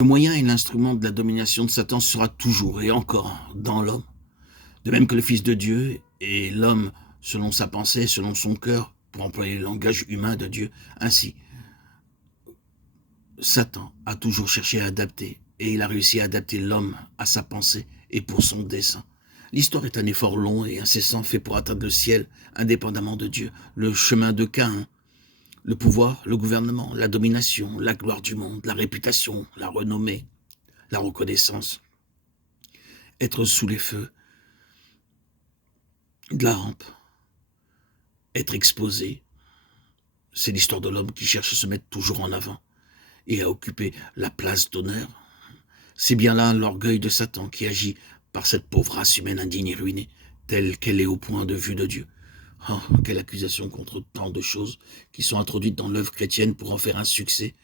Le moyen et l'instrument de la domination de Satan sera toujours et encore dans l'homme. De même que le Fils de Dieu est l'homme selon sa pensée, selon son cœur, pour employer le langage humain de Dieu. Ainsi, Satan a toujours cherché à adapter, et il a réussi à adapter l'homme à sa pensée et pour son dessein. L'histoire est un effort long et incessant fait pour atteindre le ciel, indépendamment de Dieu. Le chemin de Caïn, le pouvoir, le gouvernement, la domination, la gloire du monde, la réputation, la renommée, la reconnaissance, être sous les feux de la rampe, être exposé. C'est l'histoire de l'homme qui cherche à se mettre toujours en avant et à occuper la place d'honneur. C'est bien là l'orgueil de Satan qui agit par cette pauvre race humaine indigne et ruinée, telle qu'elle est au point de vue de Dieu. Oh, quelle accusation contre tant de choses qui sont introduites dans l'œuvre chrétienne pour en faire un succès,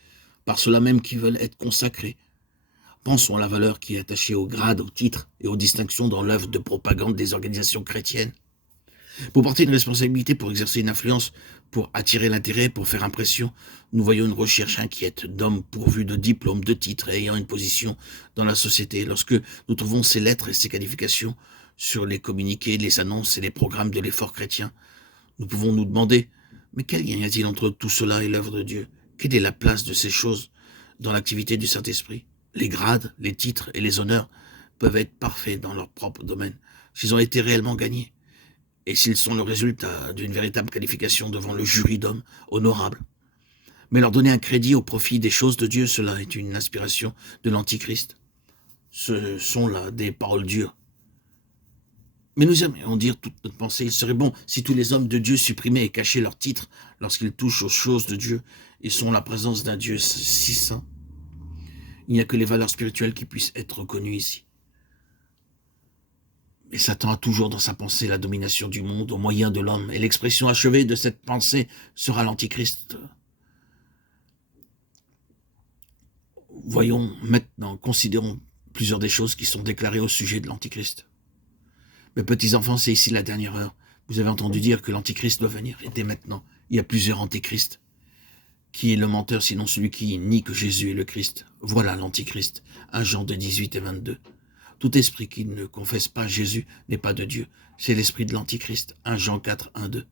par ceux-là même qui veulent être consacrés. Pensons à la valeur qui est attachée aux grades, aux titres et aux distinctions dans l'œuvre de propagande des organisations chrétiennes. Pour porter une responsabilité, pour exercer une influence, pour attirer l'intérêt, pour faire impression, nous voyons une recherche inquiète d'hommes pourvus de diplômes, de titres et ayant une position dans la société. Lorsque nous trouvons ces lettres et ces qualifications sur les communiqués, les annonces et les programmes de l'effort chrétien, nous pouvons nous demander, mais quel lien y a-t-il entre tout cela et l'œuvre de Dieu? Quelle est la place de ces choses dans l'activité du Saint-Esprit? Les grades, les titres et les honneurs peuvent être parfaits dans leur propre domaine, s'ils ont été réellement gagnés, et s'ils sont le résultat d'une véritable qualification devant le jury d'hommes honorables. Mais leur donner un crédit au profit des choses de Dieu, cela est une inspiration de l'Antichrist. Ce sont là des paroles dures. Mais nous aimerions dire toute notre pensée, il serait bon si tous les hommes de Dieu supprimaient et cachaient leurs titres lorsqu'ils touchent aux choses de Dieu et sont la présence d'un Dieu si saint. Il n'y a que les valeurs spirituelles qui puissent être reconnues ici. Et Satan a toujours dans sa pensée la domination du monde au moyen de l'homme, et l'expression achevée de cette pensée sera l'Antichrist. Voyons maintenant, considérons plusieurs des choses qui sont déclarées au sujet de l'Antichrist. Mes petits enfants, c'est ici la dernière heure. Vous avez entendu dire que l'Antichrist doit venir, et dès maintenant, il y a plusieurs Antichrists. Qui est le menteur sinon celui qui nie que Jésus est le Christ? Voilà l'Antichrist, 1 Jean 18 et 22. Tout esprit qui ne confesse pas Jésus n'est pas de Dieu. C'est l'esprit de l'Antichrist. 1 Jean 4, 1, 2.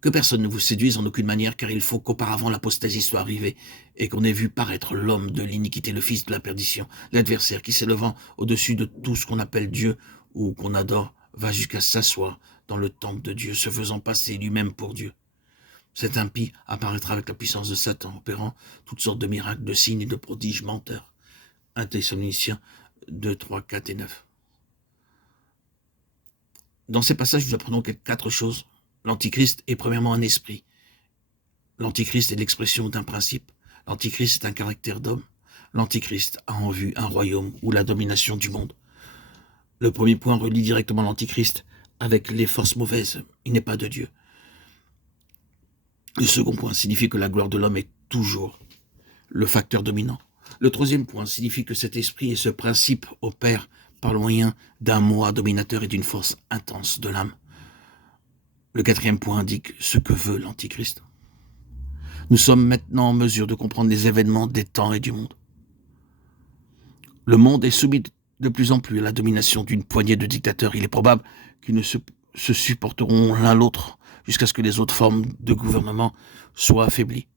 Que personne ne vous séduise en aucune manière, car il faut qu'auparavant l'apostasie soit arrivée et qu'on ait vu paraître l'homme de l'iniquité, le fils de la perdition, l'adversaire qui s'élevant au-dessus de tout ce qu'on appelle Dieu ou qu'on adore, va jusqu'à s'asseoir dans le temple de Dieu, se faisant passer lui-même pour Dieu. Cet impie apparaîtra avec la puissance de Satan, opérant toutes sortes de miracles, de signes et de prodiges menteurs. 1 Thessaloniciens 2, 3, 4 et 9. Dans ces passages, nous apprenons quatre choses. L'Antichrist est premièrement un esprit. L'Antichrist est l'expression d'un principe. L'Antichrist est un caractère d'homme. L'Antichrist a en vue un royaume ou la domination du monde. Le premier point relie directement l'Antichrist avec les forces mauvaises. Il n'est pas de Dieu. Le second point signifie que la gloire de l'homme est toujours le facteur dominant. Le troisième point signifie que cet esprit et ce principe opèrent par le moyen d'un moi dominateur et d'une force intense de l'âme. Le quatrième point indique ce que veut l'Antichrist. Nous sommes maintenant en mesure de comprendre les événements des temps et du monde. Le monde est soumis de plus en plus à la domination d'une poignée de dictateurs. Il est probable qu'ils ne se supporteront l'un l'autre jusqu'à ce que les autres formes de gouvernement soient affaiblies.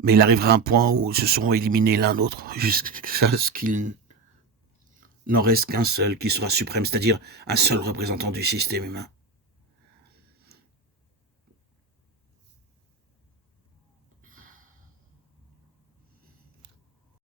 Mais il arrivera un point où ils se seront éliminés l'un l'autre jusqu'à ce qu'il n'en reste qu'un seul qui sera suprême, c'est-à-dire un seul représentant du système humain.